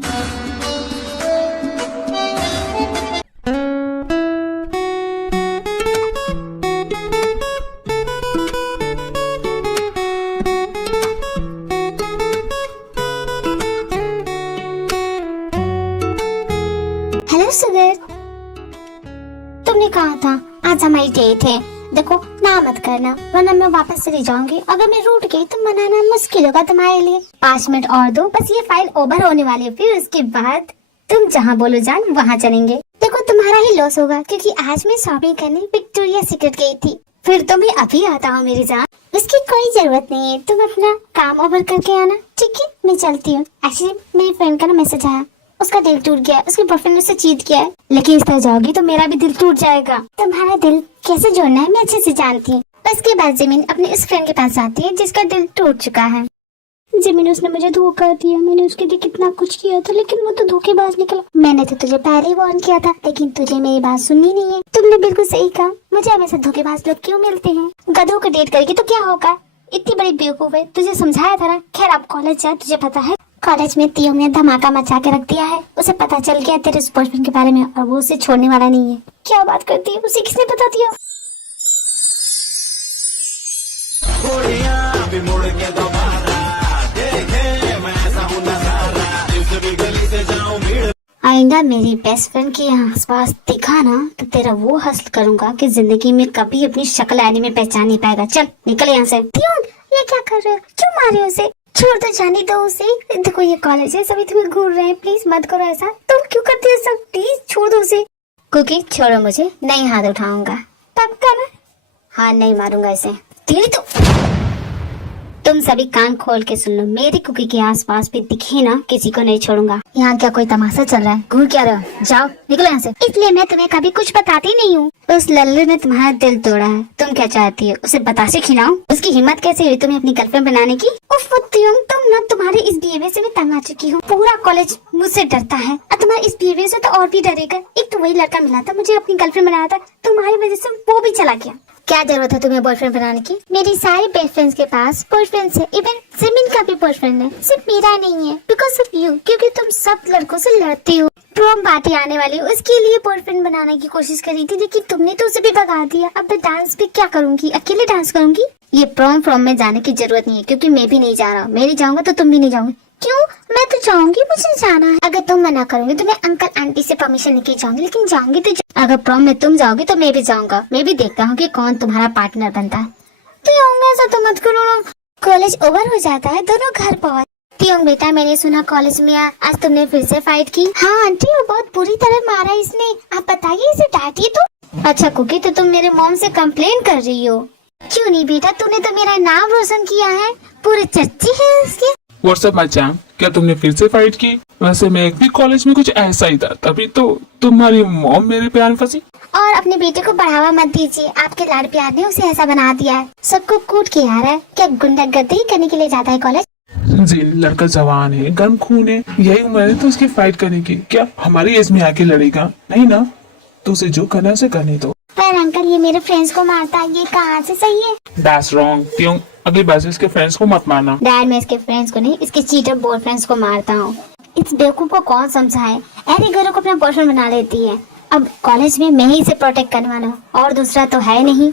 Hello sugar, तुमने कहा था आज हमारी डेट है। देखो ना मत करना वरना मैं वापस चली जाऊंगी। अगर मैं रूठ गई तो मनाना मुश्किल होगा तुम्हारे लिए। 5 मिनट और दो, बस ये फाइल ओवर होने वाली है, फिर उसके बाद तुम जहाँ बोलो जान वहाँ चलेंगे। देखो तुम्हारा ही लॉस होगा क्योंकि आज मैं शॉपिंग करने विक्टोरिया सीक्रेट गई थी। फिर तो मैं अभी आता हूँ मेरी जान। उसकी कोई जरूरत नहीं है, तुम अपना काम ओवर करके आना, ठीक है? मैं चलती हूँ। एक्चुअली मेरी फ्रेंड का ना मैसेज आया, उसका दिल टूट गया, उसके बॉयफ्रेंड ने उसे चीट किया है। लेकिन इस तरह जाओगी तो मेरा भी दिल टूट जाएगा। तुम्हारा दिल कैसे जोड़ना है मैं अच्छे से जानती हूँ। उसके बाद जिमिन अपने उस फ्रेंड के पास जाती है जिसका दिल टूट चुका है। जिमिन, उसने मुझे धोखा दिया, मैंने उसके लिए कितना कुछ किया था लेकिन वो तो धोखेबाज निकला। मैंने तो तुझे पहले ही वार्न किया था लेकिन तुझे मेरी बात सुननी नहीं है। तुमने बिल्कुल सही कहा, मुझे हमेशा धोखेबाज लोग क्यों मिलते हैं। गधों को डेट करके तो क्या होगा, इतनी बड़ी बेवकूफ है, तुझे समझाया था ना। खैर अब कॉलेज जा, तुझे पता है कॉलेज में तियोंग ने धमाका मचा के रख दिया है। उसे पता चल गया तेरे उस बॉयफ्रेंड के बारे में और वो उसे छोड़ने वाला नहीं है। क्या बात करती है, उसे किसने बता दिया? आइंदा मेरी बेस्ट फ्रेंड के आसपास दिखा ना तो तेरा वो हसल करूंगा कि जिंदगी में कभी अपनी शक्ल आने में पहचान नहीं पाएगा। चल निकल यहाँ से। तियोंग, ये क्या कर रहे हो, क्यों मारे उसे? छोड़ दो, जाने दो उसे। देखो ये कॉलेज है, सभी तुम्हें घूर रहे हैं, प्लीज मत करो ऐसा। तुम क्यों करती हो सब, प्लीज छोड़ दो उसे। कुकी छोड़ो मुझे, नहीं हाथ उठाऊंगा। पक्का ना? हाँ नहीं मारूंगा इसे। तेरी तो तुम सभी कान खोल के सुन लो, मेरी कुकी के आसपास भी दिखे ना किसी को नहीं छोड़ूंगा। यहाँ क्या कोई तमाशा चल रहा है? घूर क्या रहे हो? जाओ निकलो यहाँ से। इसलिए मैं तुम्हें कभी कुछ बताती नहीं हूँ। उस लल्लू ने तुम्हारा दिल तोड़ा है, तुम क्या चाहती हो, उसे बतासे खिलाऊं? उसकी हिम्मत कैसे हुई तुम्हें अपनी गर्लफ्रेंड बनाने की? उफ तियोंग, तुम ना तुम्हारे इस बिहेवियर से मैं तंग आ चुकी हूँ। पूरा कॉलेज मुझसे डरता है और तुम्हारे इस बिहेवियर से तो और भी डरेगा। एक तो वही लड़का मिला था, मुझे अपनी गर्लफ्रेंड बनाया था, तुम्हारी वजह से वो भी चला गया। क्या जरूरत है तुम्हें बॉयफ्रेंड बनाने की? मेरी सारी बेस्ट फ्रेंड्स के पास बॉयफ्रेंड्स है, इवन जिमिन का भी बॉयफ्रेंड है, सिर्फ मेरा नहीं है। बिकॉज ऑफ यू, क्योंकि तुम सब लड़कों से लड़ती हो। प्रोम पार्टी आने वाली, उसके लिए बॉयफ्रेंड बनाने की कोशिश करी थी लेकिन तुमने तो उसे भी भगा दिया। अब मैं डांस भी क्या करूंगी, अकेले डांस करूंगी? ये प्रोम में जाने की जरूरत नहीं है क्योंकि मैं भी नहीं जा रहा हूँ। मैं नहीं जाऊंगा तो तुम भी नहीं जाओगे। क्यों? मैं तो जाऊंगी, मुझे जाना है। अगर तुम मना करोगे तो मैं अंकल आंटी से परमिशन लेके जाऊंगी, लेकिन जाऊंगी तो अगर प्रॉम में तुम जाओगे तो मैं भी जाऊंगा। मैं भी देखता हूँ कि कौन तुम्हारा पार्टनर बनता है। तियोंग ऐसा तो मत करो ना, कॉलेज ओवर हो जाता है, दोनों घर पहुँच। तियोंग बेटा, मैंने सुना कॉलेज में आज तुमने फिर से फाइट की। हाँ आंटी, वो बहुत बुरी तरह मारा इसने। आप बताइए, इसे डांटिए तो। अच्छा कुकी, तो तुम मेरे मॉम से कंप्लेन कर रही हो? क्यों नहीं बेटा, तूने तो मेरा नाम रोशन किया है, पूरे चर्चे है उसके। व्हाट्सएप माय चैम, क्या तुमने फिर से फाइट की? वैसे मैं भी कॉलेज में कुछ ऐसा ही था, तभी तो तुम्हारी मॉम मेरे प्यार में फंसी। और अपने बेटे को बढ़ावा मत दीजिए, आपके लाड़ प्यार ने उसे ऐसा बना दिया है, सबको कूट के आ रहा है। क्या गुंडागर्दी करने के लिए जाता है कॉलेज? जी, लड़का जवान है, गर्म खून है, यही उम्र है तो उसकी फाइट करने की। क्या हमारी एज में आके लड़ेगा? नहीं ना, तो उसे जो करना है उसे करने दो। पर अंकल, ये मेरे फ्रेंड्स को मारता है, ये कहाँ से सही है? That's wrong। क्यों? अगली बार से इसके फ्रेंड्स को मत मारना। डैड, मैं इसके फ्रेंड्स को नहीं, इसके चीटर बॉयफ्रेंड्स को मारता हूँ। इस बेवकूफ को कौन समझाए, ऐसे घरों को अपना बॉयफ्रेंड बना लेती है। अब कॉलेज में मैं ही इसे प्रोटेक्ट करने वाला हूँ और दूसरा तो है नहीं।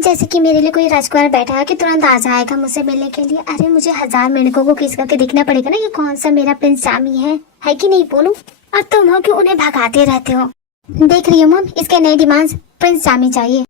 जैसे कि मेरे लिए कोई राजकुमार बैठा है कि तुरंत आ जाएगा मुझसे मिलने के लिए। अरे मुझे 1000 मेंढकों को किस करके दिखना पड़ेगा ना, ये कौन सा मेरा प्रिंस चामी है कि नहीं बोलूं? और तुम हो कि उन्हें भगाते रहते हो। देख रही हो मम, इसके नए डिमांड्स, प्रिंस चामी चाहिए।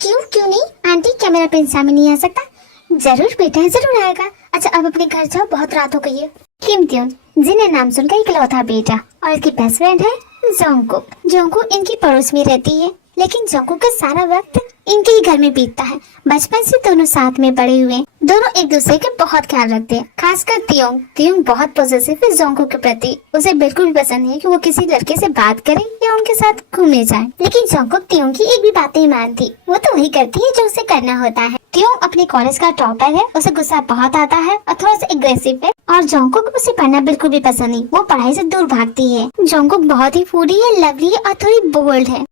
क्यों नहीं आंटी, क्या मेरा प्रिंस चामी नहीं आ सकता? जरूर बेटा, जरूर आएगा। अच्छा अब अपने घर जाओ, बहुत रात हो गई है। किम त्योन, जिन्हें नाम सुनकर इकलौता बेटा, और इसकी बेस्ट फ्रेंड है जोंगकुक। जोंगकुक इनकी पड़ोस में रहती है, लेकिन जोंगकुक का सारा वक्त इनके ही घर में बीतता है। बचपन से दोनों साथ में बड़े हुए, दोनों एक दूसरे के बहुत ख्याल रखते हैं, खासकर तियोंग। तियोंग बहुत पॉजिटिव है जोंगकुक के प्रति, उसे बिल्कुल भी पसंद नहीं है कि वो किसी लड़के से बात करे या उनके साथ घूमने जाए। लेकिन जोंगकुक तियोंग की एक भी बात नहीं मानती, वो तो वही करती है जो उसे करना होता है। तियोंग अपने कॉलेज का टॉपर है, उसे गुस्सा बहुत आता है और थोड़ा सा एग्रेसिव है, और जोंगकुक उसे पढ़ना बिल्कुल भी पसंद नहीं, वो पढ़ाई से दूर भागती है। जोंगकुक बहुत ही फूडी है, लवली है और थोड़ी बोल्ड है।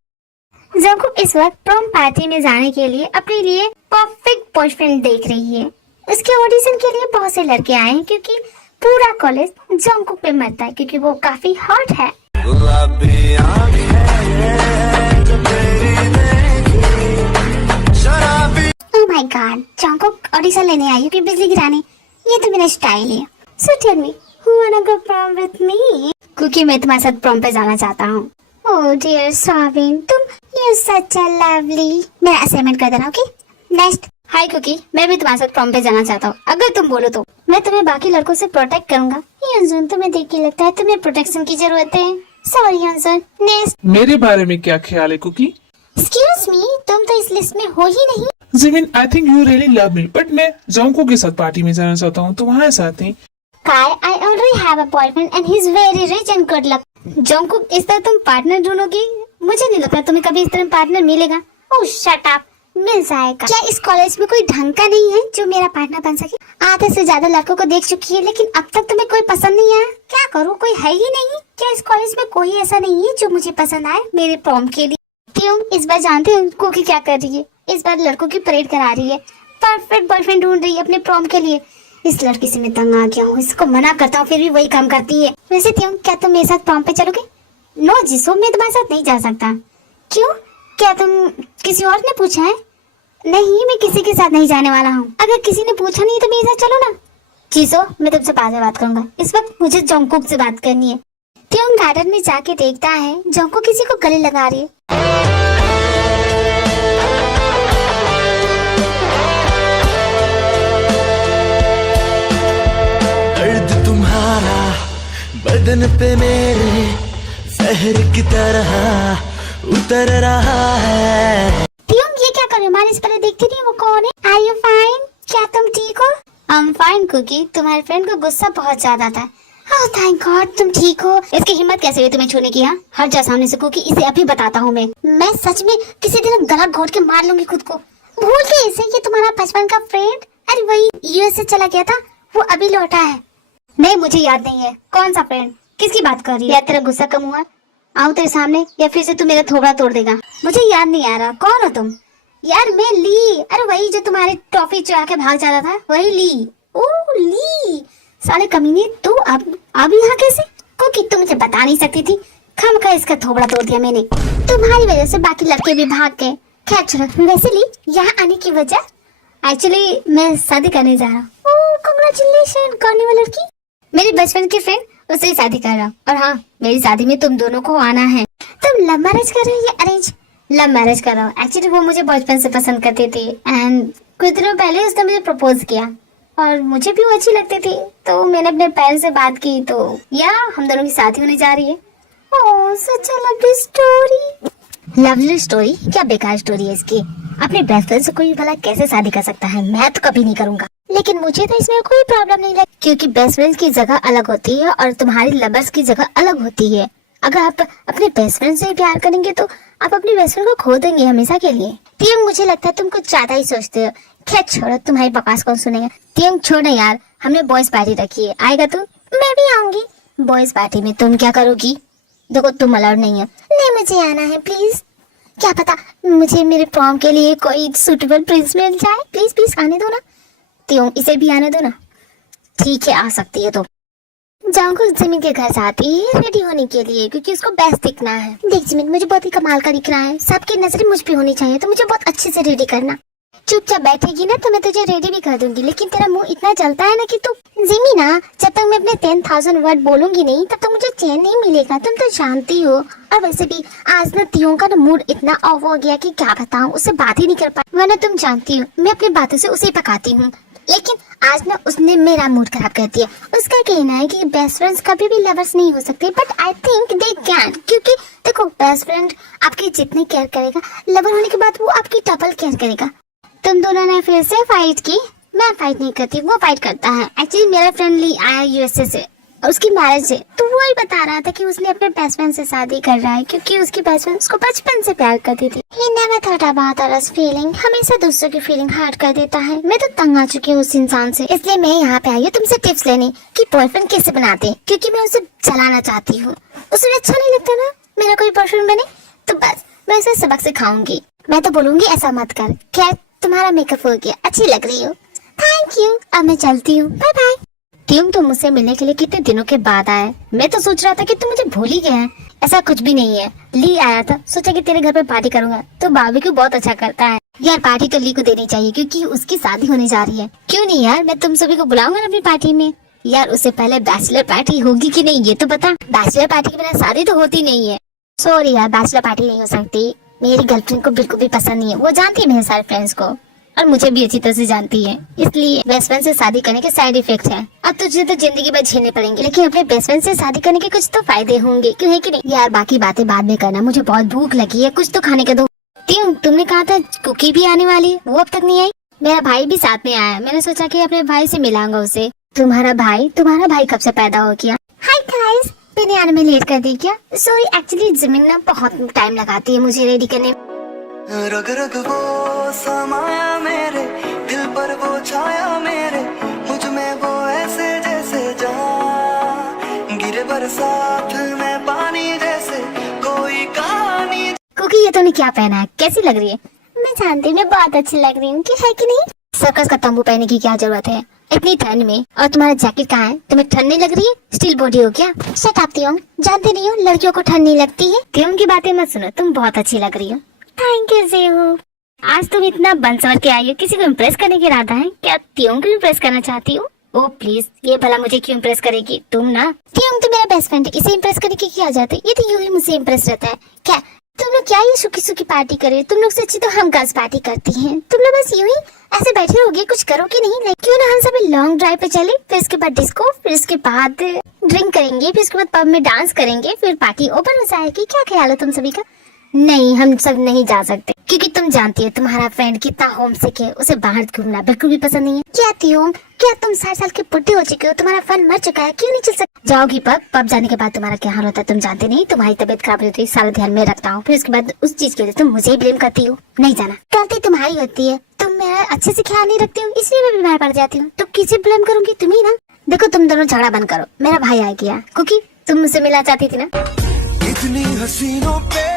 जोंगकुक इस वक्त प्रॉम पार्टी में जाने के लिए अपने लिए परफेक्ट बॉयफ्रेंड देख रही है। उसके ऑडिशन के लिए बहुत से लड़के आए हैं क्योंकि पूरा कॉलेज जंगकुक पे मरता है क्योंकि वो काफी हॉट है। गुलाबी आंखें जो तेरी देखी शराबी। Oh my God, Jungkook audition लेने आई है कि बिजली गिराने? ये तो मेरा स्टाइल है। So tell me, who wanna go prom with me? क्योंकि मैं तुम्हारे साथ प्रॉम पे जाना चाहता हूँ। ओह डियर स्वाबिन, तुम यू सच अ लवली। मेरा असाइनमेंट कर देना, ओके? नेक्स्ट। हाय कुकी, मैं भी तुम्हारे साथ प्रॉम पे जाना चाहता हूँ, अगर तुम बोलो तो। मैं तुम्हें बाकी लड़कों से प्रोटेक्ट करूंगा। यंजुन, तुम्हें देख के लगता है तुम्हें प्रोटेक्शन की जरूरत है। सॉरी यंजुन। नेक्स्ट। मेरे बारे में क्या ख्याल है कुकी? एक्सक्यूज मी, तुम तो इस लिस्ट में हो ही नहीं। Jimin, I think you really love me, but मैं जंगकुक के साथ पार्टी में जाना चाहता हूँ, तुम्हारे साथ नहीं। Kai, I already have a boyfriend and he's very rich and good luck. Jungkook, इस तरह तुम पार्टनर ढूंढोगी? मुझे नहीं लगता तुम्हें कभी इस तरह पार्टनर मिलेगा। ओह शट अप, मिल जाएगा। क्या इस कॉलेज में कोई ढंग का नहीं है जो मेरा पार्टनर बन सके? आधे से ज्यादा लड़कों को देख चुकी है लेकिन अब तक तुम्हें कोई पसंद नहीं आया। क्या करूँ, कोई है ही नहीं। क्या इस कॉलेज में कोई ऐसा नहीं है जो मुझे पसंद आए मेरे प्रॉम के लिए? क्यों, इस बार जानते हो कुकी क्या कर रही है? इस बार लड़कों की परेड करा रही है, परफेक्ट बॉयफ्रेंड ढूंढ रही है अपने प्रॉम के लिए। इस लड़की से मैं तंग आ गया हूँ, इसको मना करता हूँ फिर भी वही काम करती है। वैसे त्यों, क्या तुम मेरे साथ प्रॉम पे चलोगे? नो जिसो, मैं तुम्हारे साथ नहीं जा सकता। क्यों, क्या तुम किसी और ने पूछा है? नहीं, मैं किसी के साथ नहीं जाने वाला हूँ। अगर किसी ने पूछा नहीं तो मेरे साथ चलो ना। जिसो, मैं तुमसे बाद में बात करूंगा, इस वक्त मुझे जंगकुक से बात करनी है। त्यों गार्डन में जाके देखता है जंगकुक किसी को गले लगा रही है। दर्द तुम्हारा बदन पे मेरे जहर की तरह उतर रहा है। त्यों, ये क्या कर रहे हो? मालिश पहले देखती नहीं वो कौन है? Are you fine? क्या तुम ठीक हो? आई एम फाइन कुकी, तुम्हारे फ्रेंड को गुस्सा बहुत ज्यादा आता है। ओह थैंक गॉड, तुम ठीक हो। इसकी हिम्मत कैसे हुई तुम्हें छूने की? हाँ, हट जा सामने से कुकी, इसे अभी बताता हूँ मैं सच में किसी दिन गला घोट के मार लूंगी खुद को। भूल गए इसे, ये तुम्हारा बचपन का फ्रेंड? अरे वही यूएस से चला गया था, वो अभी लौटा है। नहीं, मुझे याद नहीं है। कौन सा फ्रेंड? किसकी बात कर रही है? या तेरा गुस्सा कम हुआ? आऊं तेरे सामने या फिर से तू मेरा थोबड़ा तोड़ देगा? मुझे याद नहीं आ रहा, कौन हो तुम? यार मैं ली, अरे वही जो तुम्हारी टॉफी चुरा के भाग जाता था, वही ली। ओह ली, साले कमीने, तू अब यहाँ कैसे? क्योंकि तुम मुझे बता नहीं सकती थी, खामखा इसका थोबड़ा तोड़ दिया मैंने। तुम्हारी वजह से बाकी लड़के भी भाग गए। खैर छोड़ो, वैसे ली यहाँ आने की वजह, एक्चुअली मैं शादी करने जा रहा हूँ। ओह कांग्रेचुलेशन, कौन वाली लड़की? मेरी बचपन की फ्रेंड, उससे शादी कर रहा हूँ। और हाँ, मेरी शादी में तुम दोनों को आना है। तुम लव मैरिज कर रहे हो या अरेंज? लव मैरिज कर रहा हूँ। एक्चुअली वो मुझे बचपन से पसंद करती थी एंड कुछ दिनों पहले उसने मुझे प्रपोज किया और मुझे भी वो अच्छी लगती थी, तो मैंने अपने पेरेंट्स से बात की, तो या हम दोनों की शादी होने जा रही है। Oh such a lovely story. Lovely story? क्या बेकार स्टोरी है इसकी। अपने बेस्ट फ्रेंड से कोई भला कैसे शादी कर सकता है? मैं तो कभी नहीं करूंगा। लेकिन मुझे तो इसमें कोई प्रॉब्लम नहीं लगी, क्योंकि बेस्ट फ्रेंड की जगह अलग होती है और तुम्हारी लवर्स की जगह अलग होती है। अगर आप अपने बेस्ट फ्रेंड से प्यार करेंगे तो आप अपनी बेस्ट फ्रेंड को खो देंगे हमेशा के लिए। तियंग, मुझे लगता है तुम कुछ ज्यादा ही सोचते हो। खैर छोड़ो, तुम्हारी बकवास कौन सुनेगा। तियंग छोड़ यार, हमने बॉयज पार्टी रखी है, आएगा तू? मैं भी आऊंगी। बॉयज पार्टी में तुम क्या करोगी? देखो तुम अलाउड नहीं है। नहीं, मुझे आना है प्लीज। क्या पता मुझे मेरे प्रॉम के लिए कोई सुटेबल प्रिंस मिल जाए। प्लीज प्लीज आने दो ना। तियंग, इसे भी आने दो ना। ठीक है, आ सकती है तो। जंगकुक जिमिन के घर जाती है रेडी होने के लिए, क्योंकि उसको बेस्ट दिखना है। देख जिमिन, मुझे बहुत ही कमाल का दिख रहा है, सबकी नजरें मुझ पे होनी चाहिए, तो मुझे बहुत अच्छे से रेडी करना। चुपचाप बैठेगी ना तो मैं तुझे रेडी भी कर दूंगी, लेकिन तेरा मुंह इतना जलता है ना कि तू जिमी ना, जब तक मैं अपने 10,000 वर्ड बोलूंगी नहीं तब तक मुझे चैन नहीं मिलेगा, तुम तो जानती हो। और वैसे भी आज ना तियों का ना मूड इतना ऑफ हो गया कि क्या बताऊं, उससे बात ही नहीं कर पाई। वरना तुम जानती हो मैं अपनी बातों से उसे पकाती हूँ, लेकिन आज ना उसने मेरा मूड खराब कर दिया। उसका कहना है कि बेस्ट फ्रेंड्स कभी भी लवर्स नहीं हो सकते, but I think they can, क्योंकि देखो बेस्ट फ्रेंड आपकी जितनी केयर करेगा, लवर होने के बाद वो आपकी डबल केयर करेगा। तुम दोनों ने फिर से फाइट की। मैं फाइट नहीं करती, वो फाइट करता है। एक्चुअली मेरा फ्रेंड ली आया यूएसए से, उसकी मैरिज है, तो वो ही बता रहा था कि उसने अपने बेस्ट फ्रेंड से शादी कर रहा है, क्योंकि उसकी बेस्ट फ्रेंड उसको बचपन से प्यार करती थी। He never thought about others feeling, हमेशा दूसरों की फीलिंग हर्ट कर देता है। मैं तो तंग आ चुकी हूँ उस इंसान से, इसलिए मैं यहाँ पे आई हूँ तुमसे टिप्स लेने कि बॉयफ्रेंड कैसे बनाते हैं, क्योंकि मैं उसे चलाना चाहती हूँ। उसे अच्छा नहीं लगता ना मेरा कोई बॉयफ्रेंड बने, तो बस मैं उसे सबक सिखाऊंगी। मैं तो बोलूंगी ऐसा मत कर। खैर तुम्हारा मेकअप हो गया, अच्छी लग रही हो। थैंक यू, अब मैं चलती हूँ, बाय बाय। तुम तो मुझसे मिलने के लिए कितने दिनों के बाद आया। मैं तो सोच रहा था कि तुम मुझे भूल ही गए हैं। ऐसा कुछ भी नहीं है, ली आया था, सोचा कि तेरे घर पे पार्टी करूंगा। तो बारबेक्यू बहुत अच्छा करता है यार, पार्टी तो ली को देनी चाहिए क्योंकि उसकी शादी होने जा रही है। क्यों नहीं यार, मैं तुम सभी को बुलाऊंगा ना अपनी पार्टी में। यार उससे पहले बैचलर पार्टी होगी कि नहीं ये तो बता। बैचलर पार्टी के बिना शादी तो होती नहीं है। सॉरी यार, बैचलर पार्टी नहीं हो सकती। मेरी गर्लफ्रेंड को बिल्कुल भी पसंद नहीं है। वो जानती है मेरे सारे फ्रेंड्स को और मुझे भी अच्छी तरह से जानती है। इसलिए बेस्ट फ्रेंड से शादी करने के साइड इफेक्ट हैं। अब तुझे तो जिंदगी भर झेलने पड़ेंगे, लेकिन अपने बेस्ट फ्रेंड से शादी करने के कुछ तो फायदे होंगे, क्यों है कि नहीं। यार बाकी बातें बाद में करना, मुझे बहुत भूख लगी है, कुछ तो खाने के दो। तुमने कहा था कुकी भी आने वाली है, वो अब तक नहीं आई। मेरा भाई भी साथ में आया, मैंने सोचा कि अपने भाई से मिलाऊंगा उसे। तुम्हारा भाई कब से पैदा हो गया। हाय गाइस, मैंने आने में लेट कर दी क्या। सॉरी, एक्चुअली जमीन ना बहुत टाइम लगाती है मुझे रेडी करने। रग रग वो समाया मेरे दिल पर, वो छाया मेरे मुझ में, वो ऐसे जैसे जहां गिरे बरसात में पानी जैसे कोई कहानी। कुकी ये तूने क्या पहना है, कैसी लग रही है। मैं जानती हूँ मैं बहुत अच्छी लग रही हूँ, है कि नहीं। सर्कस का तंबू पहनने की क्या जरूरत है इतनी ठंड में। और तुम्हारा जैकेट कहाँ है, तुम्हें ठंड नहीं लग रही है। स्टील बॉडी हो क्या। शट अप तियोंग, जानते नहीं हो लड़कियों को ठंड नहीं लगती है। तियोंग की बातें मत सुनो, तुम बहुत अच्छी लग रही हो। थैंक यू जेहो। आज तुम इतना बनसवर के आई हो, किसी को इम्प्रेस करने के इरादा है क्या। तियोंग को इम्प्रेस करना चाहती हो। ओ प्लीज, ये भला मुझे क्यों इम्प्रेस करेगी तुम ना। तियोंग तो मेरा बेस्ट फ्रेंड है, इसे इम्प्रेस करने की क्या जाते। ये तो यूं ही मुझसे इम्प्रेस रहता है। क्या तुम लोग क्या ये सुखी सुखी पार्टी करे। तुम लोग से अच्छी तो हम गर्ल्स पार्टी करती हैं। तुम लोग बस यूं ही ऐसे बैठे रहोगे, कुछ करोगे नहीं। लाइक क्यों ना हम सभी लॉन्ग ड्राइव पे चले, फिर उसके बाद डिस्को, फिर उसके बाद ड्रिंक करेंगे, फिर उसके बाद पब में डांस करेंगे, फिर पार्टी ओपन हो जाएगी। क्या ख्याल है तुम सभी का। नहीं, हम सब नहीं जा सकते क्योंकि तुम जानती है तुम्हारा फ्रेंड कितना होम सिक है, उसे बाहर घूमना बिल्कुल भी पसंद नहीं है। क्या तियोंग, क्या तुम 60 साल के बुढ़े हो चुके हो, तुम्हारा फन मर चुका है, क्यों नहीं चल सकते। जाओगी पब जाने के बाद तुम्हारा क्या हाल होता है तुम जानते नहीं। तुम्हारी तबीयत खराब होती है, सारा ध्यान में रखता हूँ, फिर उसके बाद उस चीज के लिए तुम मुझे ही ब्लेम करती हो। नहीं जाना, गलती तुम्हारी होती है, तुम मेरा अच्छे से ख्याल नहीं रखती हो, इसलिए मैं बीमार पड़ जाती हूँ। तो किसे ब्लेम करूंगी, तुम्ही ना। देखो तुम दोनों झगड़ा बंद करो, मेरा भाई आ गया। क्योंकि तुम मुझसे मिलना चाहती थी ना। इतनी हसीनों पे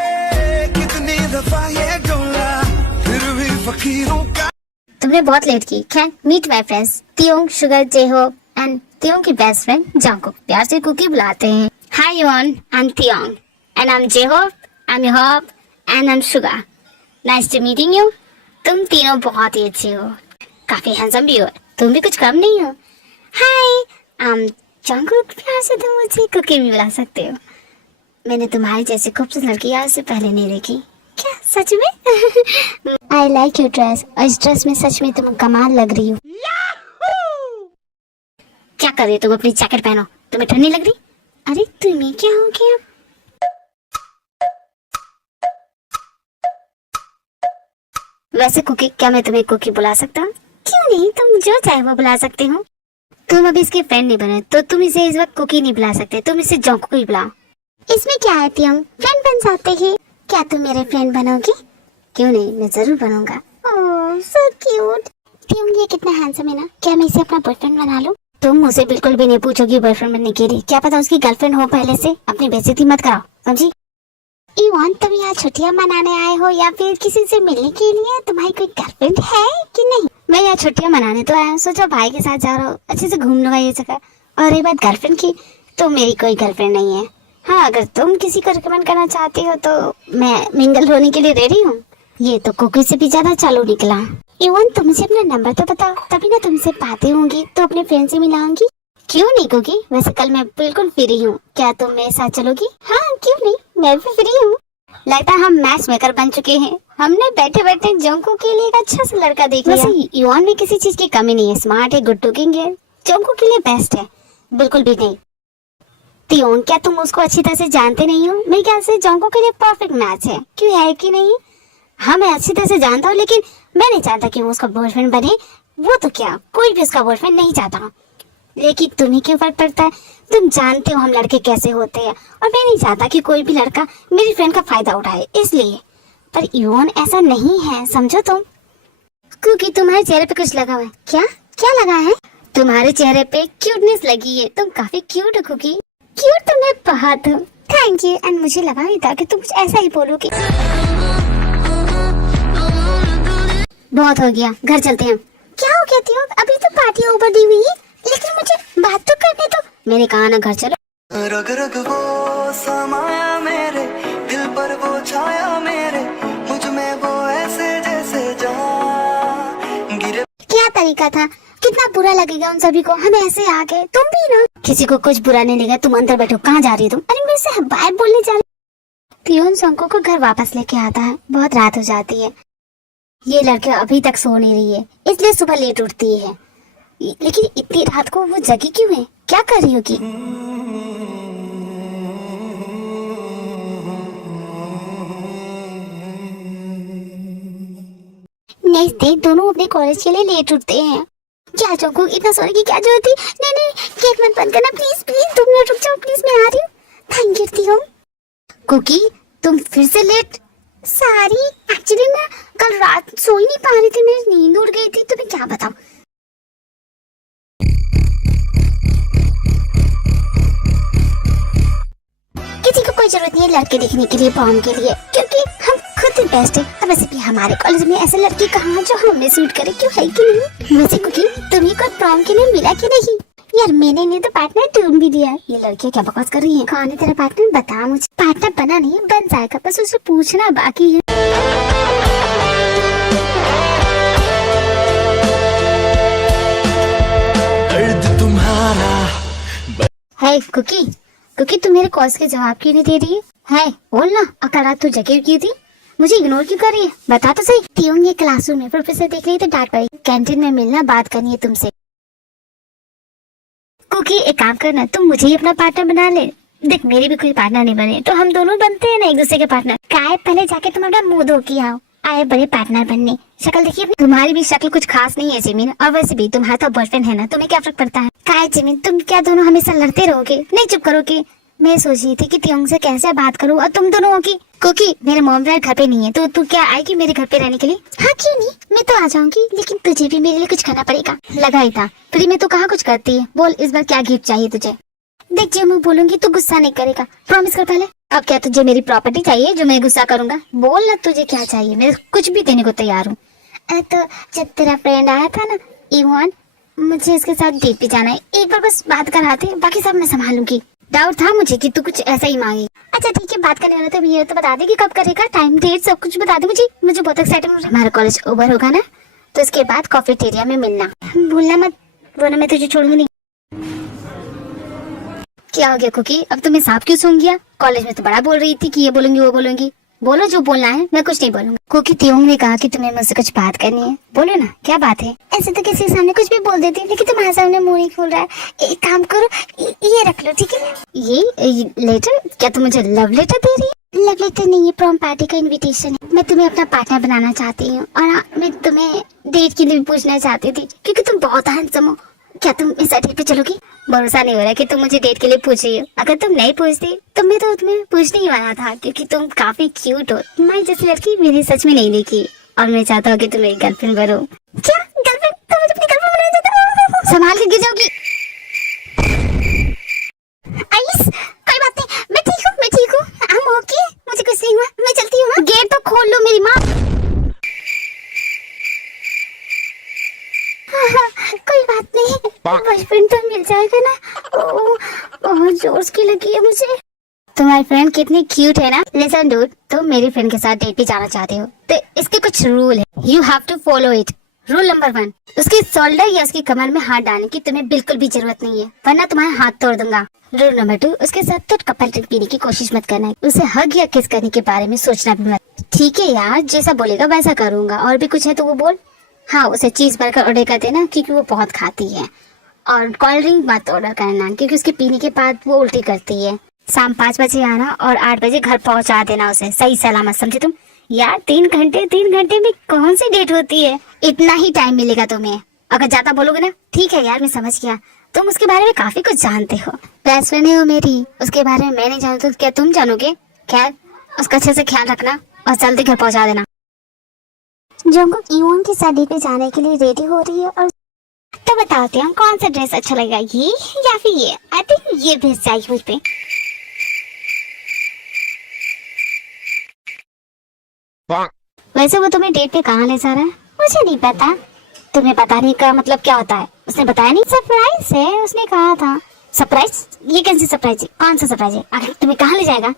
कितनी दफा ये डोला, फिर भी फकीरों का। तुमने बहुत लेट की। खैर, meet my friends Taehyung, Sugar, जेहो एंड तियोंग की बेस्ट फ्रेंड जंगकुक। प्यार से कुकी बुलाते हैं। Hi everyone, I am Taehyung and I am जेहो, I am Hope and I am Sugar. Nice to meeting you. तुम तीनों बहुत ही अच्छे हो, काफी हैंडसम भी हो, तुम भी कुछ कम नहीं हो। हाय, आई एम जंगकुक। प्यार से तुम मुझे कुकी भी बुला सकते हो। मैंने तुम्हारी जैसी खूबसूरत लड़की आज से पहले नहीं देखी। क्या सच में। आई लाइक योर ड्रेस, और इस ड्रेस में सच में तुम कमाल लग रही हो। क्या कर रही हो तुम, अपनी जैकेट पहनो, तुम्हें ठंडी लग रही। अरे तुम्हें क्या हो गया। वैसे कुकी, क्या मैं तुम्हें कुकी बुला सकता हूँ। क्यों नहीं, तुम जो चाहे वो बुला सकते हो। तुम अभी इसके फ्रेंड नहीं बने तो तुम इसे इस वक्त कुकी नहीं बुला सकते, तुम इसे जंगकुक ही बुलाओ। इसमें क्या है तियोंग, फ्रेंड बन जाते हैं। क्या तुम मेरे फ्रेंड बनोगी। क्यों नहीं, मैं जरूर बनूंगा। ओह सो क्यूट। तियोंग ये कितना हैंडसम है ना, क्या मैं इसे अपना बॉयफ्रेंड बना लूं। तुम मुझे बिल्कुल भी नहीं पूछोगी बॉयफ्रेंड बनने के लिए, क्या पता उसकी गर्लफ्रेंड हो पहले से। अपनी बेइज्जती मत कराओ, समझी। इवान, तुम यहाँ छुट्टियाँ मनाने आए हो या फिर किसी से मिलने के लिए। तुम्हारी कोई गर्लफ्रेंड है कि नहीं। मैं यहाँ छुट्टियाँ मनाने तो आया हूँ, सोचा भाई के साथ जा रहा हूँ, अच्छे से घूम लूंगा ये जगह। और ये बात गर्लफ्रेंड की, तो मेरी कोई गर्लफ्रेंड नहीं है। हाँ, अगर तुम किसी को रिकमेंड करना चाहती हो तो मैं मिंगल होने के लिए रेडी हूँ। ये तो कुकी से भी ज्यादा चालू निकला। इवन, तुम मुझे अपना नंबर तो बताओ, तभी ना तुमसे बातें होंगी तो अपने फ्रेंड से मिलाऊंगी। क्यों नहीं कुकी, वैसे कल मैं बिल्कुल फ्री हूँ, क्या तुम मेरे साथ चलोगी। हाँ क्यों नहीं, मैं भी फ्री हूँ। लगता है हम मैच मेकर बन चुके हैं। हमने बैठे बैठे जंगकुक के लिए एक अच्छा सा लड़का देख लिया। वैसे इवान में किसी चीज की कमी नहीं है, स्मार्ट है, गुड लुकिंग है, जंगकुक के लिए बेस्ट है। बिल्कुल भी नहीं। तियोंग, क्या तुम उसको अच्छी तरह से जानते नहीं हो। मेरे ख्याल से जंगकुक के लिए परफेक्ट मैच है, क्यों है कि नहीं। हाँ, मैं अच्छी तरह से जानता हूँ, लेकिन मैं नहीं चाहता कि वो उसका बॉयफ्रेंड बने। वो तो क्या, कोई भी उसका बॉयफ्रेंड नहीं चाहता। लेकिन तुम्हें क्यों फर्क पड़ता है। तुम जानते हो हम लड़के कैसे होते हैं, और मैं नहीं चाहता कि कोई भी लड़का मेरी फ्रेंड का फायदा उठाए, इसलिए। पर इवन ऐसा नहीं है, समझो तुम। क्योंकि तुम्हारे चेहरे पे कुछ लगा हुआ है। क्या क्या लगा है। तुम्हारे चेहरे पे क्यूटनेस लगी है, तुम काफी क्यूट हो कुकी। क्यूट तो मैं बहुत हूँ। Thank you. एंड मुझे लगा नहीं था कि तुम कुछ ऐसा ही बोलोगे। बहुत हो गया, घर चलते हैं। क्या हो गया तियोंग, अभी तो पार्टी ओवर दी हुई है, लेकिन मुझे बात तो करने दो। मैंने कहा ना घर चलो। रग रग वो समाया मेरे दिल पर वो छाया मेरे मुझ में वो ऐसे जैसे जान गिरे। क्या तरीका था, कितना बुरा लगेगा उन सभी को, हम ऐसे आ गए। तुम भी ना, किसी को कुछ बुरा नहीं लगेगा। तुम अंदर बैठो, कहाँ जा रही हो तुम? अरे मेरे से बाहर बोलने जा रही। पियोन शंको को घर वापस लेके आता है। बहुत रात हो जाती है, ये लड़की अभी तक सो नहीं रही है, इसलिए सुबह लेट उठती है। लेकिन इतनी रात को वो जगी क्यों है? क्या कर रही होगी? नेक्स्ट डे दोनों अपने कॉलेज के लिए लेट उठते हैं। क्या चौको इतना सोने की क्या जरूरत थी? नहीं नहीं, गेट मत बंद करना प्लीज प्लीज, 2 मिनट रुक जाओ प्लीज, मैं आ रही हूँ। Thank you तियोंग। कुकी तुम फिर से लेट? सारी एक्चुअली मैं कल रात सो ही नहीं पा रही थी, मेरी नींद उड़ गई थी। तुम्हें क्या बताऊं? किसी को कोई जरूरत नहीं है लड़के देखने के लिए प्रॉम के लिए, क्योंकि हम खुद ही बेस्ट है। अब वैसे भी हमारे कॉलेज में ऐसे लड़की कहाँ जो हमें सूट करे, क्यों है कि नहीं? वैसे कुकी तुम्हें कोई प्रॉम के लिए मिला कि नहीं? यार मैंने नहीं तो पार्टनर ढूंढ भी दिया। ये लड़कियां क्या बकवास कर रही हैं? कौन है तेरा पार्टनर? बता मुझे। पार्टनर बना नहीं है, बन जाएगा, बस उसे पूछना बाकी है। दर्द तुम्हारा। है कुकी, कुकी तुम मेरे कॉल के जवाब क्यों नहीं दे रही है? बोल ना, कल रात तू जगह की थी, मुझे इग्नोर क्यों कर रही है? बता तो सही। तियोंग ये क्लासरूम में प्रोफेसर देख रही तो डांट पड़ी। कैंटीन में मिलना, बात करनी है तुमसे। कुकी एक काम करना, तुम मुझे ही अपना पार्टनर बना ले। देख मेरी भी कोई पार्टनर नहीं बने तो हम दोनों बनते हैं ना एक दूसरे के पार्टनर। काय पहले जाके तुम अपना मुंह धो के आओ, आए बड़े पार्टनर बनने। शक्ल देखिए, तुम्हारी भी शक्ल कुछ खास नहीं है जिमिन, और वैसे भी तुम्हारा तो बॉयफ्रेंड है ना, तुम्हें क्या फर्क पड़ता है? काय जिमिन, तुम क्या दोनों हमेशा लड़ते रहोगे? नहीं चुप करोगे? मैं सोच रही थी कि तियोंग से कैसे बात करूं और तुम दोनों होगी। क्योंकि मेरे मॉम डैड घर पे नहीं है, तो तू क्या आएगी मेरे घर पे रहने के लिए? हाँ क्यों नहीं, मैं तो आ जाऊंगी, लेकिन तुझे भी मेरे लिए कुछ करना पड़ेगा। लगा ही था, फ्री में तो कहाँ कुछ करती है। बोल इस बार क्या गिफ्ट चाहिए तुझे? देख जो मैं बोलूंगी तू गुस्सा नहीं करेगा, प्रॉमिस कर पहले। अब क्या तुझे मेरी प्रॉपर्टी चाहिए जो मैं गुस्सा करूंगा? बोल ना तुझे क्या चाहिए, मैं कुछ भी देने को तैयार हूँ। तो जब तेरा फ्रेंड आया था ना इवान, मुझे इसके साथ डेट पे जाना है। एक बार बस बात कराते, बाकी सब मैं संभालूंगी। डाउट था मुझे कि तू कुछ ऐसा ही मांगी। अच्छा ठीक है, बात करने वाला तो ये तो बता दे कि कब करेगा, टाइम डेट सब कुछ बता दे मुझे बहुत एक्साइटेड। हमारा कॉलेज ओवर होगा ना, तो इसके बाद कैफेटेरिया में मिलना। भूलना मत, वरना मैं तुझे छोड़ूंगी नहीं। क्या हो गया कुकी, अब तुम्हें सांप क्यों सूंघ गया? कॉलेज में तो बड़ा बोल रही थी कि ये बोलूंगी वो बोलूंगी। बोलो जो बोलना है, मैं कुछ नहीं बोलूंगा। कुकी तियोंग ने कहा कि तुम्हें मुझसे कुछ बात करनी है, बोलो ना क्या बात है? ऐसे तो किसी के सामने कुछ भी बोल देती, लेकिन तुम्हारे सामने मुंह नहीं खोल रहा है। एक काम करो, ये रख लो ठीक है। ये लेटर, क्या तुम मुझे लव लेटर दे रही है? लव लेटर नहीं, ये प्रॉम पार्टी का इन्विटेशन है। मैं तुम्हें अपना पार्टनर बनाना चाहती हूँ, और हाँ, मैं तुम्हें डेट के लिए भी पूछना चाहती थी, क्योंकि तुम बहुत हैंडसम हो। क्या तुम इस डेट पे चलोगी? भरोसा नहीं हो रहा कि तुम मुझे डेट के लिए पूछ रही हो। अगर तुम नहीं पूछती तो मैं तो तुम्हें पूछने ही वाला था, क्योंकि तुम काफी क्यूट हो। तुम्हारी जैसी लड़की मैंने सच में नहीं देखी, और मैं चाहता हूँ कि तुम मेरी गर्लफ्रेंड बनो। क्या गर्लफ्रेंड? तुम मुझे अपनी गर्लफ्रेंड बनाना चाहते हो? संभाल के गिर जाओगी। आइस, कोई बात नहीं, मैं ठीक हूँ, I'm okay, मुझे कुछ नहीं हुआ, मैं चलती हूँ। गेट तो खोल लो मेरी माँ। कोई बात नहीं, बॉयफ्रेंड तो मिल जाएगा ना। बहुत जोर की लगी है मुझे। तुम्हारी फ्रेंड कितनी क्यूट है ना। लिसन डूड, तुम मेरी फ्रेंड के साथ डेट पे जाना चाहते हो तो इसके कुछ रूल है, you have to follow it. Rule number 1, उसके शोल्डर या उसकी कमर में हाथ डालने की तुम्हें बिल्कुल भी जरूरत नहीं है, वरना तुम्हारे हाथ तोड़ दूंगा। रूल नंबर 2, उसके साथ तो कपल ड्रिंक पीने की कोशिश मत करना है, उसे हग या किस करने के बारे में सोचना भी मत। ठीक है यार, जैसा बोलेगा वैसा करूंगा। और भी कुछ है तो वो बोल। हाँ, उसे चीज बर्गर ऑर्डर कर देना, क्योंकि वो बहुत खाती है। और कोल्ड ड्रिंक मत ऑर्डर करना, क्योंकि उसके पीने के बाद वो उल्टी करती है। शाम 5 बजे आना और 8 बजे घर पहुंचा देना उसे सही सलामत, समझे तुम? यार 3 घंटे में कौन सी डेट होती है? इतना ही टाइम मिलेगा तुम्हें, अगर ज्यादा बोलोगे ना। ठीक है यार, मैं समझ गया, तुम उसके बारे में काफी कुछ जानते हो। बेस्ट फ्रेंड हो मेरी, उसके बारे में मैं नहीं जानती, क्या तुम जानोगे? खैर, उसका अच्छे से ख्याल रखना और जल्दी घर पहुंचा देना। जंगकुक इवोन की शादी पे जाने के लिए रेडी हो रही है, और तो बताते हैं कौन सा ड्रेस अच्छा लगेगा, ये या फिर ये? आई थिंक ये ड्रेस चाहिए मुझ पे। वैसे वो तुम्हें डेट पे कहाँ ले जा रहा है? मुझे नहीं पता। तुम्हें बताने का मतलब क्या होता है? उसने बताया नहीं? सरप्राइज है, उसने कहा था। सरप्राइज? ये कैसी सरप्राइज है? कौन सा सरप्राइज है? आखिर तुम्हें कहाँ ले जाएगा?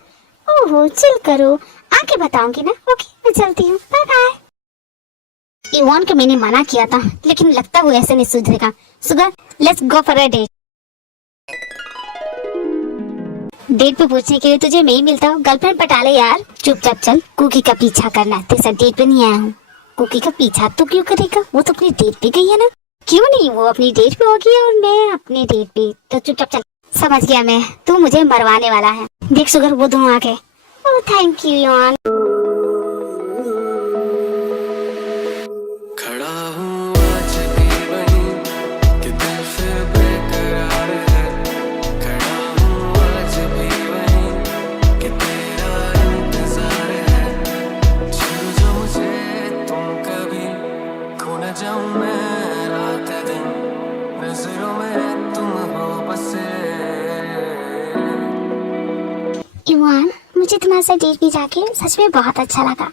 ओहो चिल करो, आके बताऊंगी ना। ओके मैं चलती हूँ, बाय बाय। इवान को मैंने मना किया था, लेकिन लगता वो ऐसे नहीं सुधरेगा। Sugar let's go for a date. Date पे पूछने के लिए तुझे मैं ही मिलता हूँ, गर्लफ्रेंड पटा ले यार। चुपचाप चल, कुकी का पीछा करना, तेरे साथ डेट पे नहीं आया हूँ। कुकी का पीछा तो क्यों करेगा, वो तो अपनी डेट पे गई है ना। क्यों नहीं, वो अपनी डेट पे होगी और मैं अपनी डेट पे, तो चुपचाप चल। समझ गया मैं, तू मुझे मरवाने वाला है। देख सुगर वो दोनों आ गए। ओह थैंक यू यान। खड़ा हूँ आज भी वहीं कि दिल से बेकरार है। खड़ा हूँ आज भी वहीं कि तेरा इंतजार है। छू जो मुझे तुम कभी, खो न जाऊं मैं रात दिन, नजरों में तुम हो बसे। इवान मुझे तुम्हारे साथ डेट पे जाके सच में बहुत अच्छा लगा।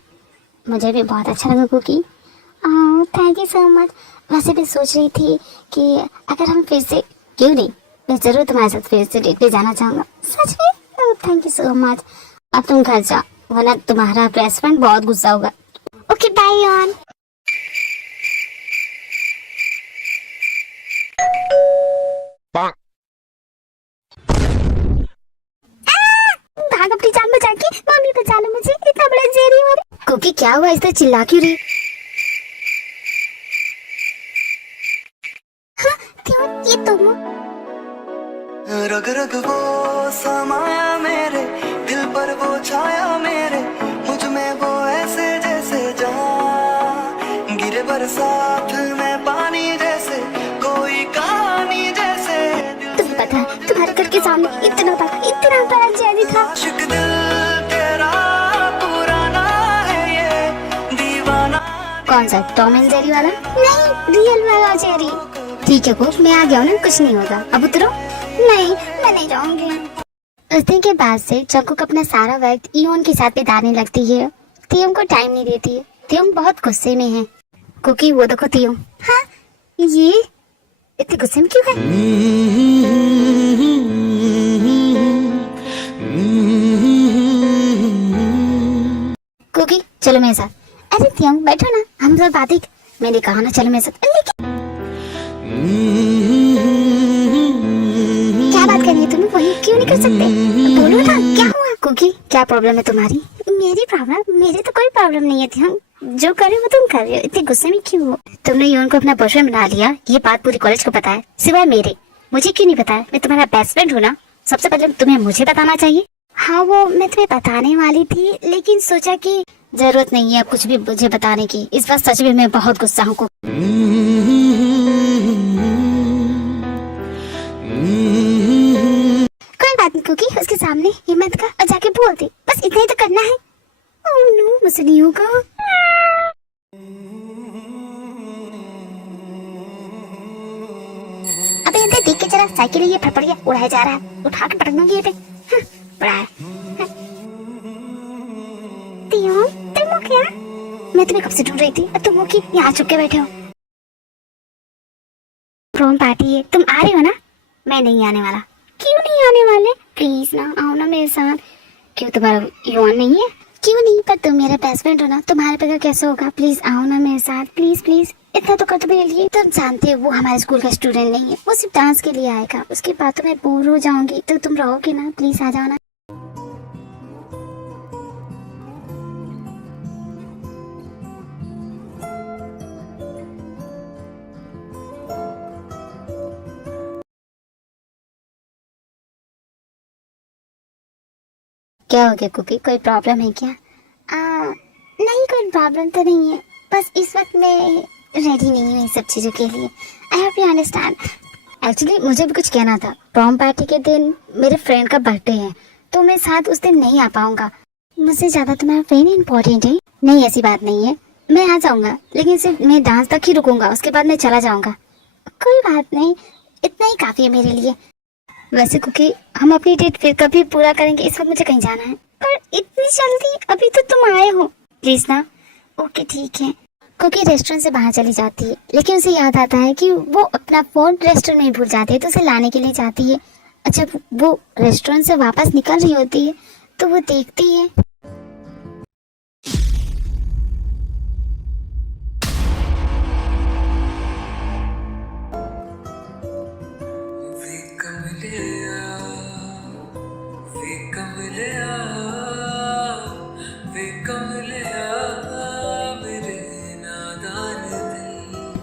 मुझे भी बहुत अच्छा लगा cookie. Thank you so much. वैसे भी सोच रही थी कि अगर हम फिर से, क्यों नहीं, मैं जरूर तुम्हारे साथ फिर से डेट पे जाना चाहूंगा। सच में थैंक यू सो मच। अब तुम घर जाओ, वरना तुम्हारा बेस्ट फ्रेंड बहुत गुस्सा होगा। ओके बाय यान। भाग अपनी जान बचा के, मम्मी बचा लो मुझे, इतना बड़ा जेरी मारे। कुकी क्या हुआ, इस तरह चिल्ला क्यों रही? हाँ, क्यों ये तुम? रग रग वो समाया मेरे दिल पर, वो छाया मेरे मुझ में, वो ऐसे जैसे जहां गिरे बरसात में पानी जैसे, कोई कहानी जैसे। तुम्हें पता है तुम्हारे घर के सामने इतना बड़ा जेरी था। आशिक दिल तेरा पुराना है ये दीवाना। कौन सा, टॉम एंड जेरी वाला? नहीं, रियल वाला जेरी। ठीक है कुक, मैं आ गया हूँ ना, कुछ नहीं होगा, अब उतरो। नहीं मैं नहीं जाऊंगी। उस दिन के बाद से जंकुक अपना सारा वक्त इयोन के साथ बिताने लगती है। तियोंग को टाइम नहीं देती है। तियोंग बहुत गुस्से में है। कुकी वो देखो तियोंग। हाँ ये इतने गुस्से में क्यों है? कुकी चलो मेरे साथ। अरे तियोंग बैठो ना, हम सब बातें। मैंने कहा ना चलो मेरे साथ। क्या बात करनी है तुम्हें, वही क्यों नहीं कर सकते? बोलो ना क्या हुआ? कुकी क्या प्रॉब्लम है तुम्हारी? मेरी प्रॉब्लम? मेरी तो कोई प्रॉब्लम नहीं है तियोंग, जो करे वो तुम कर रहे हो। इतने गुस्से में क्यों हो? तुमने यून को अपना बॉयफ्रेंड बना लिया, ये बात पूरी कॉलेज को पता है, सिवाय मेरे। मुझे क्यों नहीं बताया? मैं तुम्हारा बेस्ट फ्रेंड हूँ ना, सबसे पहले तुम्हें मुझे बताना चाहिए। हाँ वो मैं तुम्हें बताने वाली थी, लेकिन सोचा कि जरूरत नहीं है अब कुछ भी मुझे बताने की। इस बार सच में मैं बहुत गुस्सा हूँ। कोई बात नहीं कुकी, उसके सामने हिम्मत का और जाके बोल दे, बस इतना ही तो करना है। ओह नो, मुझसे नहीं होगा। अबे इधर देख के जरा, साइकिल ये फटफड़िया उड़ाया जा रहा है, उठा के पटक दूंगी ये पे। बड़ा है। तियोंग तुम हो क्या? मैं तुम्हें कब से ढूंढ रही थी और तुम हो कि यहाँ चुप के बैठे हो। प्रोम पार्टी है, तुम आ रहे हो ना? मैं नहीं आने वाला। क्यों नहीं आने वाले? प्लीज ना आओ ना मेरे साथ। क्यों तुम्हारा युवान नहीं है? क्यों नहीं, पर तुम मेरे बेस्ट फ्रेंड हो ना, तुम्हारे बगैर कैसे होगा? प्लीज आओ ना मेरे साथ, प्लीज प्लीज। इतना तो कर दो मेरे लिए। तुम जानते हो वो हमारे स्कूल का स्टूडेंट नहीं है, वो सिर्फ डांस के लिए आएगा। उसके बाद तो मैं बोर हो जाऊंगी, तो तुम रहोगे ना? प्लीज आ जाओ ना। क्या हो गया कुकी, कोई प्रॉब्लम है क्या? नहीं कोई प्रॉब्लम तो नहीं है, बस इस वक्त मैं रेडी नहीं हूँ इन सब चीज़ों के लिए। I hope you understand. Actually मुझे भी कुछ कहना था। प्रॉम पार्टी के दिन मेरे फ्रेंड का बर्थडे है, तो मैं साथ उस दिन नहीं आ पाऊंगा। मुझसे ज़्यादा तुम्हारा फ्रेंड इम्पोर्टेंट है। नहीं ऐसी बात नहीं है, मैं आ जाऊंगा, लेकिन सिर्फ मैं डांस तक ही रुकूंगा, उसके बाद मैं चला जाऊंगा। कोई बात नहीं, इतना ही काफ़ी है मेरे लिए। वैसे कुकी हम अपनी डेट फिर कभी पूरा करेंगे, इस वक्त मुझे कहीं जाना है। पर इतनी जल्दी? अभी तो तुम आए हो। प्लीज ना। ओके ठीक है। कुकी रेस्टोरेंट से बाहर चली जाती है, लेकिन उसे याद आता है कि वो अपना फोन रेस्टोरेंट में ही भूल जाती है, तो उसे लाने के लिए जाती है। अच्छा, वो रेस्टोरेंट से वापस निकल रही होती है तो वो देखती है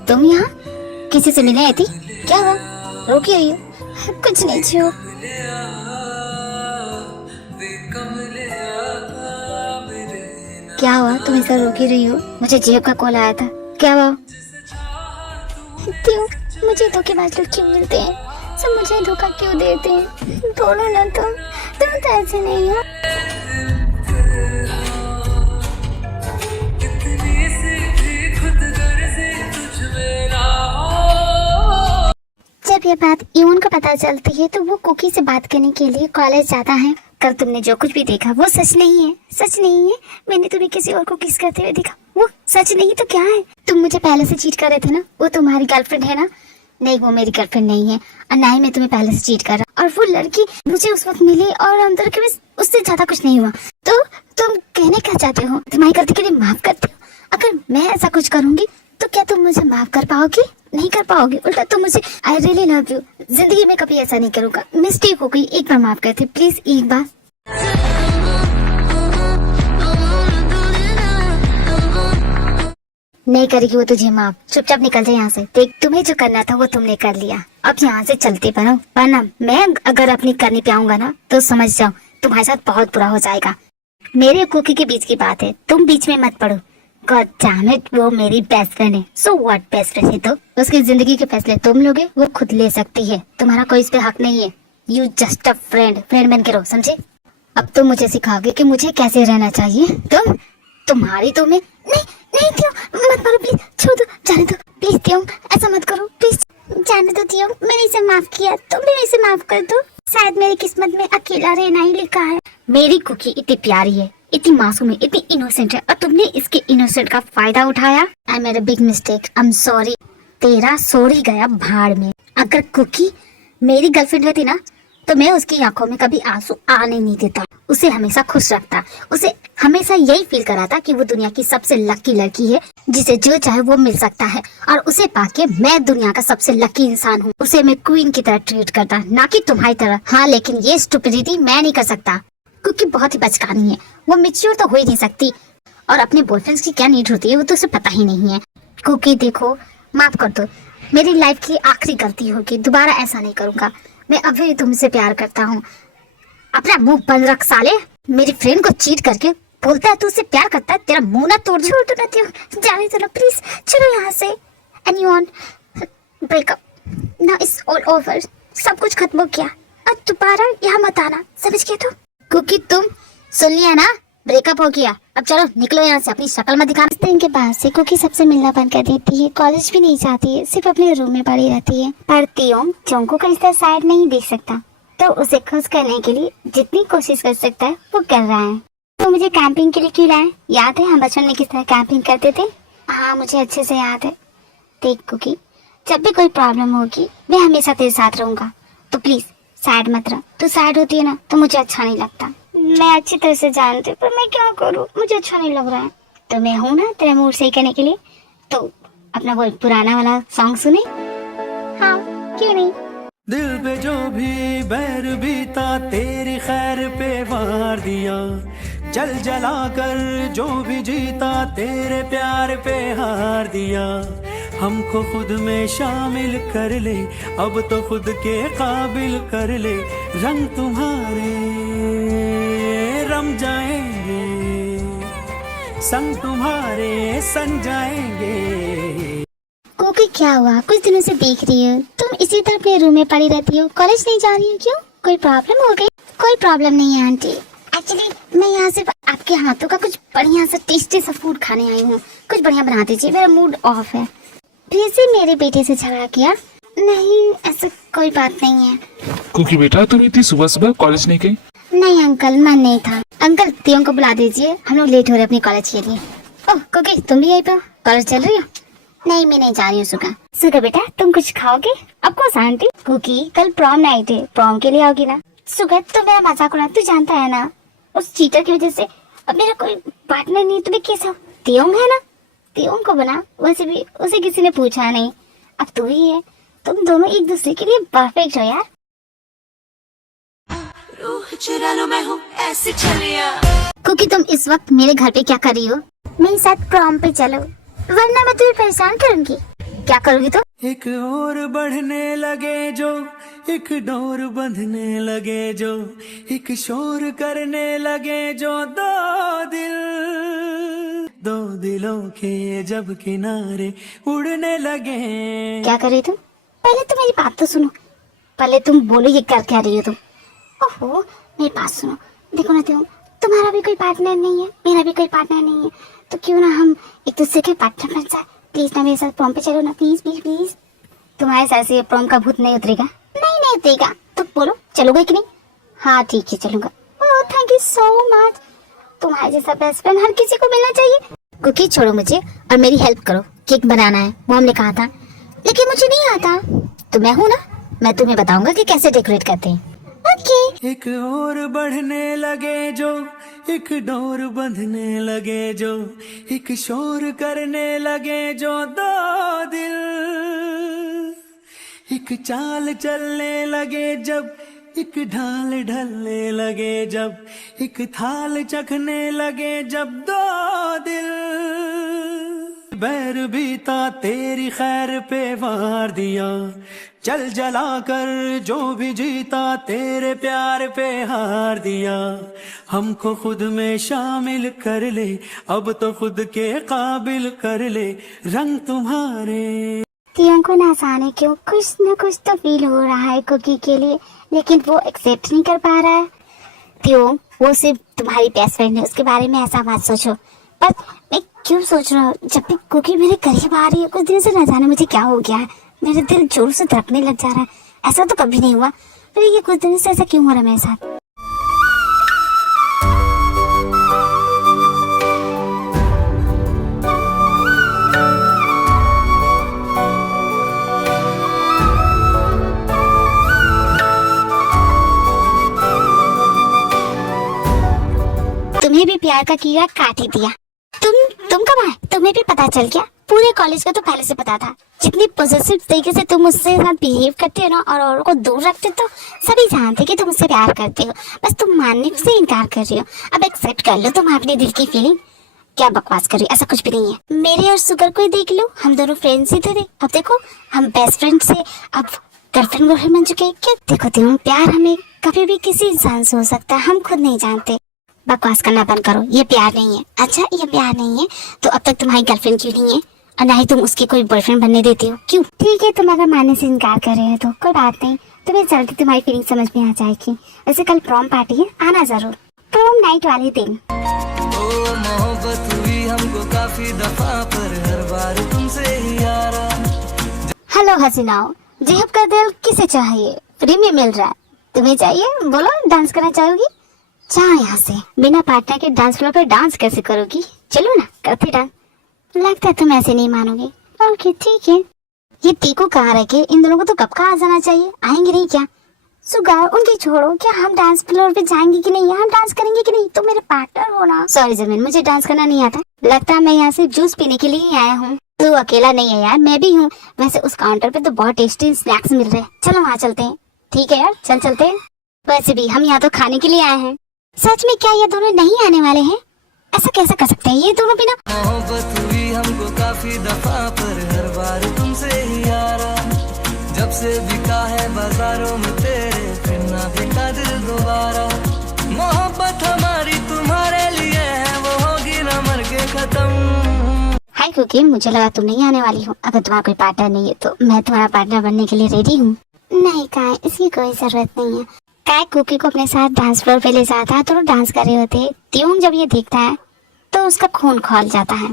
तुम यहाँ किसी से मिलने आई थी? क्या हुआ, रोकी हुई हो? कुछ नहीं छो। क्या हुआ, तुम ऐसा रोकी रही हो? मुझे जेब का कॉल आया था, क्या हुआ? क्यों मुझे धोखेबाज लोग क्यों मिलते हैं? सब मुझे धोखा क्यों देते हैं? बोलो ना तुम तो ऐसे नहीं हो। जब ये बात यून को पता चलती है तो वो कुकी से बात करने के लिए कॉलेज जाता है। कल तुमने जो कुछ भी देखा वो सच नहीं है, सच नहीं है। मैंने तुम्हें किसी और को किस करते हुए देखा, वो सच नहीं तो क्या है? तुम मुझे पहले से चीट कर रहे थे ना, वो तुम्हारी गर्लफ्रेंड है ना? नहीं, वो मेरी गर्लफ्रेंड नहीं है और ना ही मैं तुम्हें पहले से चीट कर रहा। और वो लड़की मुझे उस वक्त मिली और अंदर के उससे ज्यादा कुछ नहीं हुआ। तो तुम कहने क्या चाहते हो? तुम्हारी गलती के लिए माफ करते हो? अगर मैं ऐसा कुछ करूंगी तो क्या तुम मुझे माफ कर पाओगी? नहीं कर पाओगे, उल्टा तुम मुझे आई रियली लव यू, जिंदगी में कभी ऐसा नहीं करूंगा, मिस्टेक हो गई, एक बार माफ करते प्लीज, एक बार। नहीं करेगी वो तुझे माफ, चुपचाप निकल जाए यहाँ से। देख, तुम्हें जो करना था वो तुमने कर लिया, अब यहाँ से चलते बनो, वरना मैं अगर अपनी करनी पे आऊंगा ना तो समझ जाओ तुम्हारे साथ बहुत बुरा हो जाएगा। मेरे कुकी के बीच की बात है, तुम बीच में मत पड़ो। God damn it, वो मेरी बेस्ट फ्रेंड है। So what, बेस्ट फ्रेंड है तो उसकी जिंदगी के फैसले तुम लोगे, वो खुद ले सकती है, तुम्हारा कोई इस पे हक नहीं है। You just a friend, friend बन के रहो, समझे? अब तुम मुझे सिखाओगे कि मुझे कैसे रहना चाहिए। तुम्हारी तो मैं नहीं क्यों, मत मारो प्लीज, छोड़ दो, जाने दो प्लीज, क्यों ऐसा मत करो प्लीज, जाने दो दियो, मैंने इसे माफ किया, तुम भी इसे माफ कर दो। शायद मेरी किस्मत में अकेला रहना ही लिखा है। मेरी कुकी इतनी प्यारी है, इतनी मासूम है, इतनी इनोसेंट है, और तुमने इसके इनोसेंट का फायदा उठाया। I made a big mistake, I am sorry. तेरा सॉरी गया भाड़ में। अगर कुकी मेरी गर्लफ्रेंड रहती ना तो मैं उसकी आंखों में कभी आंसू आने नहीं देता, उसे हमेशा खुश रखता, उसे हमेशा यही फील कराता कि वो दुनिया की सबसे लकी लड़की है जिसे जो चाहे वो मिल सकता है, और उसे पाके मैं दुनिया का सबसे लकी इंसान हूँ। उसे मैं क्वीन की तरह ट्रीट करता, ना कि तुम्हारी तरह। हाँ, लेकिन ये स्टुपिडिटी मैं नहीं कर सकता क्योंकि बहुत ही बचकानी है, वो मैच्योर तो हो ही नहीं सकती, और अपने बॉयफ्रेंड्स की क्या नीड होती है वो तो उसे पता ही नहीं है। कुकी देखो, माफ कर दो, मेरी लाइफ की आखिरी गलती होगी, दोबारा ऐसा नहीं करूंगा। मैं अभी तुमसे प्यार करता हूँ। अपना मुंह बंद रख साले, मेरी फ्रेंड को चीट करके बोलता है तू उससे प्यार करता है, तेरा मुंह ना तोड़ छोड़ दो ना, जाने दो ना प्लीज, चलो यहाँ से। And you want breakup, now it's all over, सब कुछ खत्म हो गया, अब दोबारा यहाँ मत आना, समझ गए तुम? क्योंकि तुम सुन लिया ना, ब्रेकअप हो गया, अब चलो निकलो यहाँ से, अपनी शक्ल मत दिखाना। इस दिन के बाद से कुकी सबसे मिलना बंद कर देती है, कॉलेज भी नहीं जाती है, सिर्फ अपने रूम में पड़ी रहती है। पर तियोंग चोंगू का इस साइड नहीं देख सकता, तो उसे खुश करने के लिए जितनी कोशिश कर सकता है वो कर रहा है। तो मुझे कैंपिंग के लिए क्यों लाए? याद है हम बचपन में किस तरह कैंपिंग करते थे? हाँ, मुझे अच्छे से याद है। देख कुकी, जब भी कोई प्रॉब्लम होगी मैं हमेशा तेरे साथ रहूंगा, तो प्लीज सैड मत रह। तू सैड होती है ना तो मुझे अच्छा नहीं लगता, मैं अच्छी तरह से जानती हूँ, पर मैं क्या करूँ, मुझे अच्छा नहीं लग रहा है। तो मैं हूँ ना तेरा मूड सही करने के लिए, तो अपना वो पुराना वाला सॉन्ग सुने। हाँ, क्यों नहीं। दिल पे जो भी बैर बीता तेरी खैर पे वार दिया, जल जला कर जो भी जीता तेरे प्यार पे हार दिया। हमको खुद में शामिल कर ले, अब तो खुद के काबिल कर ले, रंग तुम्हारे रम जाएंगे, संग तुम्हारे सन जाएंगे। कुकी क्या हुआ, कुछ दिनों से देख रही हो तुम इसी तरह अपने रूम में पड़ी रहती हो, कॉलेज नहीं जा रही हो, क्यों? कोई प्रॉब्लम हो गई? कोई प्रॉब्लम नहीं है आंटी, एक्चुअली मैं यहाँ सिर्फ आपके हाथों का कुछ बढ़िया सा टेस्टी सा फूड खाने आई हूँ, कुछ बढ़िया बना दीजिए, मेरा मूड ऑफ है। फिर से मेरे बेटे से झगड़ा किया? नहीं, ऐसा कोई बात नहीं है। कुकी बेटा, तुम इतनी सुबह सुबह कॉलेज नहीं गई? नहीं अंकल, मन नहीं था। अंकल तियोंग को बुला दीजिए, हम लोग लेट हो रहे अपने कॉलेज के लिए। ओह कुकी, तुम भी यहीं पे हो? कॉलेज चल रही हो? नहीं, मैं नहीं जा रही हूँ सुगा। सुगा बेटा, तुम कुछ खाओगे? Of course aunty. कुकी, कल प्रॉम नाइट है, प्रॉम के लिए आओगी ना? सुगा, तो मेरा मजाक उड़ा, तू जानता है ना उस चीटर की वजह से अब मेरा कोई पार्टनर नहीं। तुम्हें कैसा हो? तियोंग है ना, तियोंग को बना। वैसे भी उसे किसी ने पूछा नहीं, अब तू ही है। तुम दोनों एक दूसरे के लिए परफेक्ट हो यार। रूह चुरा लो मैं हूँ ऐसे चलिया। कुकी, तुम इस वक्त मेरे घर पे क्या कर रही हो? मेरे साथ प्रॉम पे चलो, वरना मैं तुम्हें परेशान करूंगी। क्या करोगी तुम? एक और बढ़ने लगे जो, एक डोर बंधने लगे जो, एक शोर करने लगे जो, दो दिलों के जब किनारे उड़ने लगे। क्या कर रही तुम? पहले तो मेरी बात तो सुनो। पहले तुम बोलो ये कर क्या रही हो तुम? ओहो, मेरी बात सुनो। देखो ना तुम्हारा भी कोई पार्टनर नहीं है, मेरा भी कोई पार्टनर नहीं है, तो क्यों ना हम एक दूसरे के पार्टनर बन जाए। प्लीज ना मेरे साथ प्रॉम पे चलो ना, प्लीज प्लीज प्लीज। तुम्हारे साथ से प्रॉम का भूत नहीं उतरेगा। नहीं उतरेगा तो बोलो, चलोगे कि नहीं? हाँ ठीक है, चलूंगा। Oh thank you so much. तुम्हारे जैसा बेस्ट फ्रेंड हर किसी को मिलना चाहिए। कुकी, छोड़ो मुझे और मेरी हेल्प करो। केक बनाना है, मॉम ने कहा था, लेकिन मुझे नहीं आता। तो मैं हूँ ना, मैं तुम्हें बताऊंगा कि कैसे डेकोरेट करते हैं। ओके। एक और बढ़ने लगे जो, एक डोर बंधने लगे जो, एक शोर करने लगे जो, एक चाल चलने लगे जब, एक ढाल ढलने लगे जब, एक थाल चखने लगे जब, दो दिल बैर बीता तेरी खैर पे वार दिया, चल जला कर जो भी जीता तेरे प्यार पे हार दिया। हमको खुद में शामिल कर ले, अब तो खुद के काबिल कर ले रंग तुम्हारे। तियों को ना जाने क्यों कुछ न कुछ तो फील हो रहा है कुकी के लिए, लेकिन वो एक्सेप्ट नहीं कर पा रहा है। तियों, वो सिर्फ तुम्हारी बेस्ट फ्रेंड है, उसके बारे में ऐसा मत सोचो। पर मैं क्यों सोच रहा हूँ, जब भी कुकी मेरे करीब आ रही है, कुछ दिन से न जाने मुझे क्या हो गया है, मेरा दिल जोर से धड़कने लग जा रहा है। ऐसा तो कभी नहीं हुआ, फिर ये कुछ दिन से ऐसा क्यों हो रहा है मेरे साथ? तुम्हें भी प्यार का कीड़ा काट ही दिया। तुम कब आए? तुम्हें भी पता चल गया? पूरे कॉलेज का तो पहले से पता था। जितनी पॉजिटिव तरीके से तुम मुझसे साथ बिहेव करते हो ना और औरों को दूर रखते हो, तो सभी जानते कि तुम मुझसे प्यार करते हो, बस तुम मानने से इनकार कर रही हो। अब एक्सेप्ट कर लो तुम अपने दिल की फीलिंग। क्या बकवास कर रही हो, ऐसा कुछ भी नहीं है। मेरे और सुगर को ही देख लो, हम दोनों फ्रेंड्स ही थे। अब देखो हम बेस्ट फ्रेंड से अब गर्लफ्रेंड बॉयफ्रेंड बन चुके हैं। क्या देखो तुम, प्यार हमें कभी भी किसी इंसान से हो सकता है, हम खुद नहीं जानते। बकवास करना बंद करो, ये प्यार नहीं है। अच्छा ये प्यार नहीं है तो अब तक तुम्हारी गर्लफ्रेंड क्यों नहीं है, और ना ही तुम उसकी कोई बॉयफ्रेंड बनने देती हो, क्यों? ठीक है, तुम अगर मानने से इनकार कर रहे हो तो कोई बात नहीं, तुम्हें जल्दी तुम्हारी फीलिंग समझ में आ जाएगी। वैसे कल प्रॉम पार्टी है, आना जरूर, प्रॉम नाइट वाले दिन। ओ मोहब्बत हुई हमको काफी दफा, पर हर बार तुमसे ही यारा। हेलो हसीनाओ, जेहब का दिल किसे चाहिए, फ्री में मिल रहा है। तुम्हें चाहिए? बोलो, डांस करना चाहोगी? जाओ यहाँ से। बिना पार्टनर के डांस फ्लोर पे डांस कैसे करोगी? चलो ना, करते डांस। लगता है तुम ऐसे नहीं मानोगे। ओके ठीक है। ये टीको कहाँ रखे? इन दोनों को तो कब का आ जाना चाहिए, आएंगे नहीं क्या? सुगार, उनकी छोड़ो, क्या हम डांस फ्लोर पे जाएंगे कि नहीं, हम डांस करेंगे कि नहीं? तुम मेरे पार्टनर हो ना। सॉरी जमीन, मुझे डांस करना नहीं आता। लगता है मैं यहाँ से जूस पीने के लिए ही आया हूँ। तू अकेला नहीं है यार, मैं भी हूँ। वैसे उस काउंटर पे तो बहुत टेस्टी स्नैक्स मिल रहे हैं, चलो वहाँ चलते हैं। ठीक है यार, चलते हैं। वैसे भी हम यहाँ तो खाने के लिए आए हैं। सच में क्या ये दोनों नहीं आने वाले हैं? ऐसा कैसे कर सकते हैं ये दोनों बिना? मोहब्बत हुई हमको काफी दफा, पर हर बार तुमसे ही यारा। जब से बिका है बाजारों में तेरे, फिर ना बिका दिल दोबारा। मोहब्बत हमारी तुम्हारे लिए है, वो होगी ना मर के खत्म। हाय कुकी, मुझे लगा तुम नहीं आने वाली हो। अगर तुम्हारा कोई पार्टनर नहीं है तो मैं तुम्हारा पार्टनर बनने के लिए रेडी हूँ। नहीं काय, इसकी कोई जरूरत नहीं है। काय कुकी को अपने साथ डांस फ्लोर पे ले जाता है तो वो डांस कर रहे होते। त्योंग जब ये देखता है तो उसका खून खौल जाता है।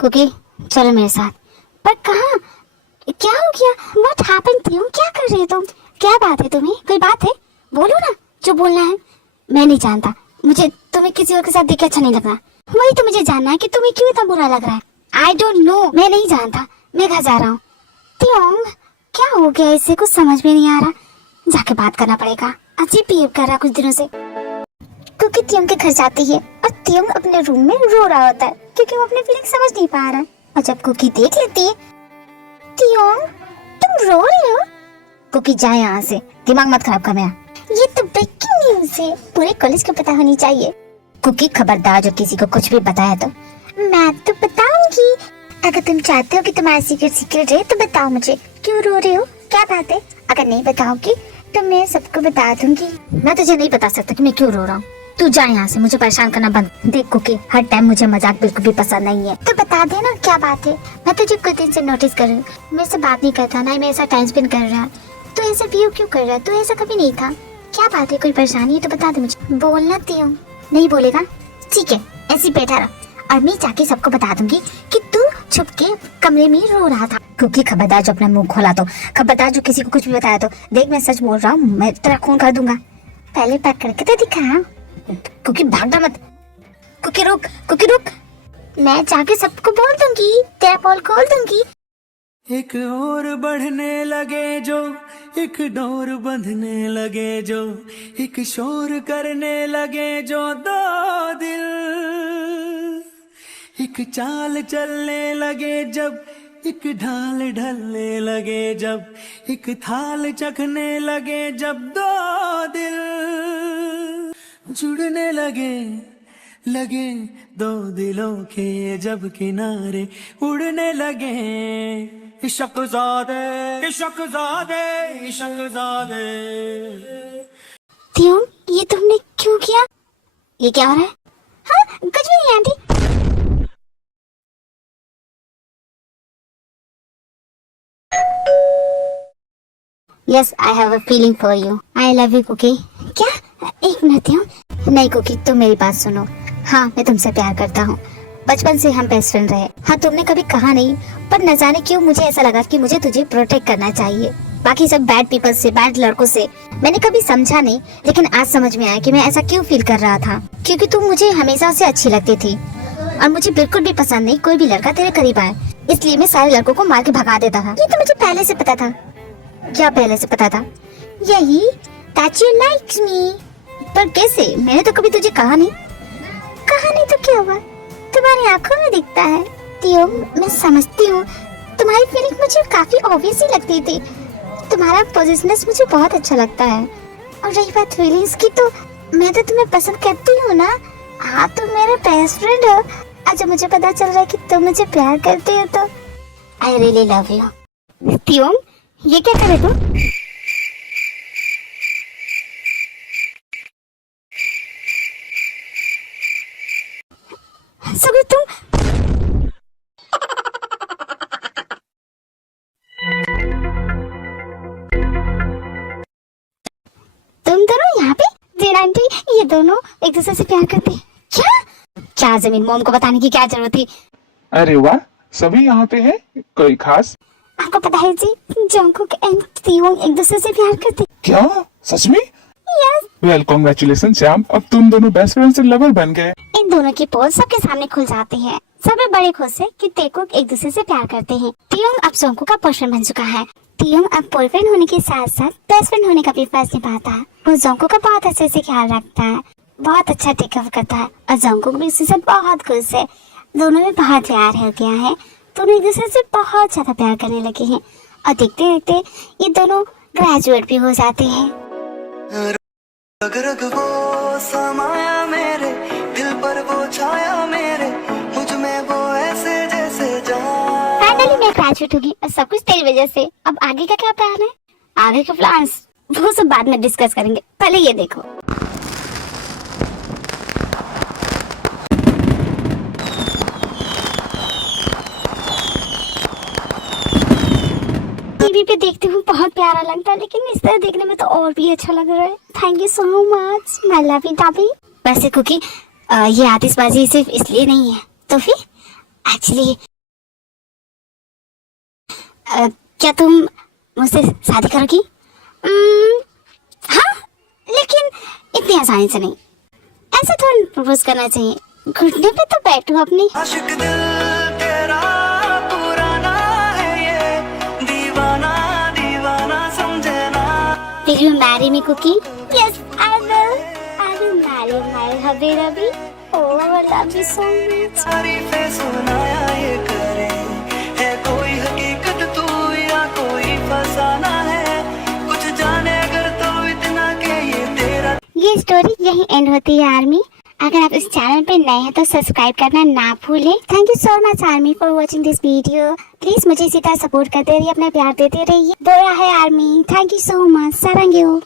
कुकी चलो मेरे साथ। पर कहाँ? क्या हो गया? What happened to you? क्या कर रहे हो तुम? क्या बात है तुम्हें? कोई बात है? बोलो ना जो बोलना है। मैं नहीं जानता, मुझे तुम्हें किसी और के साथ देख के अच्छा नहीं लग रहा। वही तो मुझे जानना है कि तुम्हें क्यों इतना बुरा लग रहा है। आई डोंट नो, मैं नहीं जानता, मैं घर जा रहा हूँ। त्योंग क्या हो गया? इससे कुछ समझ में नहीं आ रहा, जाके बात करना पड़ेगा। अजीब बिहेव कर रहा कुछ दिनों से। क्योंकि त्योंग के घर जाती है और त्योंग अपने रूम में रो रहा होता है क्योंकि वो अपने फीलिंग समझ नहीं पा रहा है। और जब कुकी देख लेती है, त्योंग तुम रो रही हो? कुकी जा यहाँ से, दिमाग मत खराब कर मेरा। ये तो ब्रेकिंग न्यूज़ है, पूरे कॉलेज को पता होनी चाहिए। कुकी खबरदार जो किसी को कुछ भी बताया तो। मैं तो बताऊंगी, अगर तुम चाहते हो कि तुम्हारा सीक्रेट रहे तो बताओ मुझे। क्यों रो रहे हो? क्या बात है? अगर नहीं बताओगी तो मैं सबको बता दूंगी। मैं तुझे नहीं बता सकता कि मैं क्यों रो रहा हूँ। तू जा यहाँ से, मुझे परेशान करना बंद। देख कुकी, हर टाइम मुझे मजाक बिल्कुल भी पसंद नहीं है। तो बता दे ना क्या बात है। मैं तुझे कुछ दिन से नोटिस कर रही हूँ, मेरे से बात नहीं करता, ना ही मेरे साथ टाइम स्पेंड कर रहा है। तू ऐसा बिहेव क्यों कर रहा है? तू ऐसा कभी नहीं था। क्या बात है? कोई परेशानी है तो बता दे मुझे। बोलना त्यों। नहीं बोलेगा? ठीक है, ऐसे बैठा रहा और मैं जाके सबको बता दूंगी कि तू छुप के कमरे में रो रहा था। क्योंकि खबरदार जो अपना मुंह खोला तो, खबरदार जो किसी को कुछ भी बताया तो, देख मैं सच बोल रहा हूँ, मैं तेरा खून कर दूंगा। पहले पैक करके तो दिखा। क्योंकि भागना मत। क्योंकि रुक, क्योंकि रुक, मैं जाके सबको बोल दूंगी, तेरा पोल खोल दूंगी। एक और बढ़ने लगे जो, एक डोर बंधने लगे जो, एक शोर करने लगे जो दो दिल, एक चाल चलने लगे जब, एक ढाल ढलने लगे जब, एक थाल चखने लगे जब दो दिल जुड़ने लगे दो दिलों के जब किनारे उड़ने लगे। इश्क़-ज़ादे, इश्क़-ज़ादे, इश्क़-ज़ादे। त्यों ये तुमने क्यों किया? ये क्या हो रहा है? हाँ कुछ भी नहीं aunty. Yes, I have a feeling for you. I love you, cookie. क्या? एक मिनट त्यों। नहीं कुकी, तुम मेरी बात सुनो। हाँ मैं तुमसे प्यार करता हूँ, बचपन से हम बेस्ट फ्रेंड रहे। हाँ तुमने कभी कहा नहीं, पर न जाने क्यों मुझे ऐसा लगा कि मुझे तुझे प्रोटेक्ट करना चाहिए बाकी सब बैड पीपल से, बैड लड़कों से। मैंने कभी समझा नहीं, लेकिन आज समझ में आया कि मैं ऐसा क्यों फील कर रहा था। क्योंकि तुम मुझे हमेशा से अच्छी लगती थी और मुझे बिल्कुल भी पसंद नहीं कोई भी लड़का तेरे करीब आए, इसलिए मैं सारे लड़कों को मार के भगा देता था। ये तो मुझे पहले से पता था। क्या पहले से पता था? यही that you like me। पर कैसे? मैंने तो कभी तुझे कहा नहीं। कहा नहीं तो क्या हुआ? तुम्हारी आंखों में दिखता है। त्यों मैं समझती हूँ, तुम्हारी फीलिंग मुझे काफी ऑब्वियस ही लगती थी। तुम्हारा पोजिशनेस मुझे बहुत अच्छा लगता है। और रही बात फीलिंग्स की, तो मैं तो तुम्हें पसंद करती हूँ ना। हाँ तुम मेरे बेस्ट फ्रेंड हो। अच्छा मुझे पता चल रहा है कि तुम मुझे प्यार करते हो तो आई रियली लव यू। त्यों ये क्या करे तू? सभी तुम दोनों यहाँ पे? जेड आंटी ये दोनों एक दूसरे से प्यार करते हैं क्या? क्या जमीन मोम को बताने की क्या जरूरत थी? अरे वाह, सभी यहाँ पे हैं। कोई खास? आपको पता है जी, जंगकुक एंड त्योंग एक दूसरे से प्यार करते। क्या सच में? यस। वेल कांग्रेचुलेशन श्याम, अब तुम दोनों बेस्ट फ्रेंड से लवर बन गए। इन दोनों की पोल सबके सामने खुल जाती है। सभी बड़े खुश है कि तेकुक एक दूसरे से प्यार करते हैं। त्योंग अब जंगकुक का बॉयफ्रेंड बन चुका है। त्योंग अब बॉयफ्रेंड होने के साथ साथ बेस्ट फ्रेंड होने का भी फर्ज निभाता है। वो जंगकुक का बहुत अच्छे से ख्याल रखता है, बहुत अच्छा टेक केयर करता है और जंगकुक भी उससे बहुत खुश है। दोनों में बहुत प्यार हो गया है। दोनों एक दूसरे से बहुत ज्यादा प्यार करने लगे हैं और देखते देखते ये दोनों ग्रेजुएट भी हो जाते हैं। रग रग वो समाया मेरे दिल पर, वो छाया मेरे मुझ में वो ऐसे जैसे जान। फाइनली मैं ग्रेजुएट होगी और सब कुछ तेरी वजह से। अब आगे का क्या प्लान है? आगे के प्लान्स वो सब बाद में डिस्कस करेंगे, पहले ये देखो। टीवी पे देखते हुए बहुत प्यारा लगता है, लेकिन इस तरह देखने में तो और भी अच्छा लग रहा है। Thank you so much my lovely Tabby. वैसे कुकी ये आतिशबाजी सिर्फ इसलिए नहीं है तो फिर एक्चुअली क्या तुम मुझसे शादी करोगी? हाँ, लेकिन इतनी आसानी से नहीं। ऐसे थोड़ा प्रपोज करना चाहिए। घुटने पे तो बैठो अपनी। आशिक दिल तेरा पुराना है ये, दीवाना दीवाना समझे ना। Will you marry me, Cookie? Yes, I will. I will marry my hubby. Oh, I love you so much. तारीफें सुनाया ये करे, है कोई हकीकत तू या कोई फसाना है, कुछ जाने अगर तो इतना के ये तेरा। ये स्टोरी यही एंड होती है आर्मी। अगर आप इस चैनल पे नए हैं तो सब्सक्राइब करना ना भूलें। Thank you so much army for watching this video. Please मुझे इसी तरह सपोर्ट करते रहिए, अपना प्यार देते रहिए। दोया है army. Thank you so much. Sarang you.